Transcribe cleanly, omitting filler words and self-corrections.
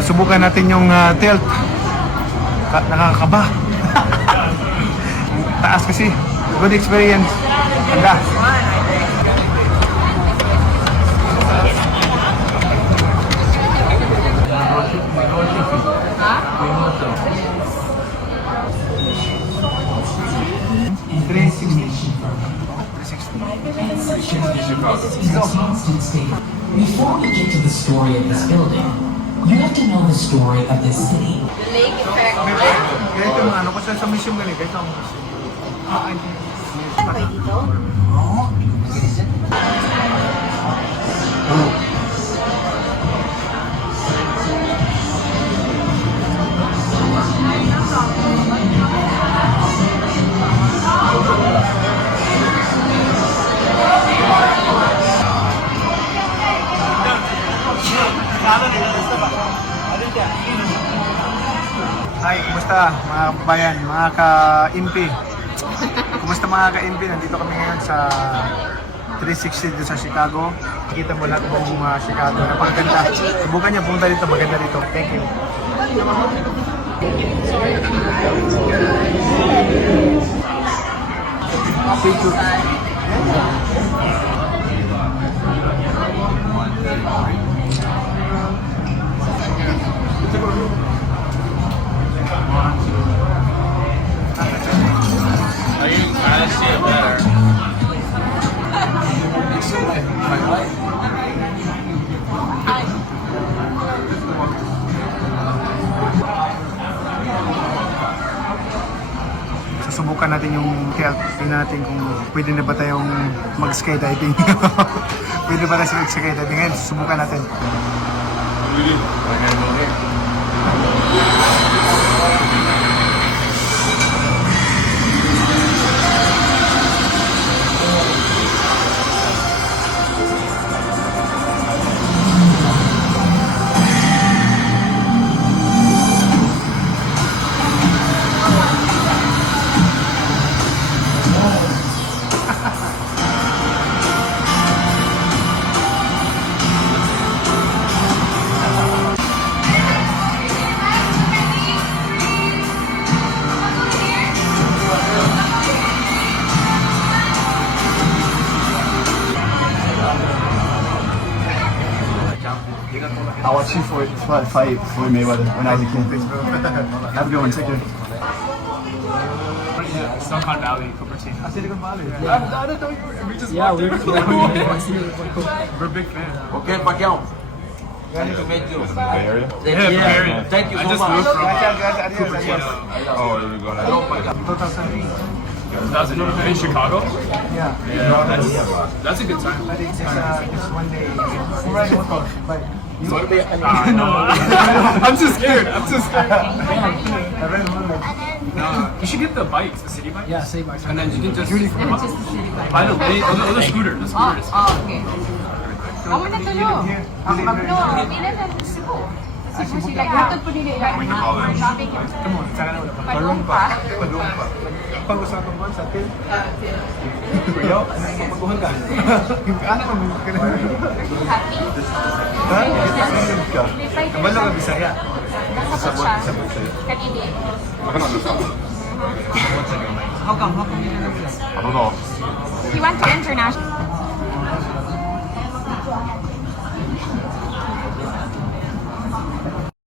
Susubukan natin yung tilt. Nakakaba. Taas kasi. Good experience. Ganda. Before we get to the story of this building, you have to know the story of this city. The lake effect. Ganito mga ano, kasi sa museum ganito. Ganito ang museum. Ano ba dito? Hi, kumusta mga kabayan, mga ka-INP? Kumusta mga ka-INP? Nandito kami ngayon sa 360 dito sa Chicago. Kita mo lahat ng Chicago. Napakaganda. Subukan niya punta dito, maganda dito. Thank you. I see it better. Susubukan natin yung tilt. Tingnan natin kung pwede na ba tayong mag-skydiving. Pwede ba tayo mag-skydiving ngayon? Susubukan natin. I watched you fight Floyd Mayweather when I was a kid. Have a good one. Take care. Silicon Valley, Cupertino. Silicon Valley. Yeah, we're big fans. Okay, Paquiao. Bay Area? Yeah, Thank you I so just much. moved from Adios. Cupertino. Oh, you're going to 2008. In Chicago? Yeah. Yeah, that's a good time. But it's just one day. Bye. I'm too scared. I'm too scared. I ran one. You should get the bikes, the city bikes. Yeah, same bike. And then you can just buy the scooter. The scooter is Okay. Amo na tulo. No, minat ang Cebu. Cebu sila. Gatod po nila ilang shopping. Come on, saka na wala pa. Palumpa. Palumpa. Pag-usapan mo sa atin. Kuya, ano yung maguhan ka? Ano ka mo? Happy. Ha? Ka. Kabalo ka Bisaya. Nasabot siya. Kanini. How come? I don't know. He went to international.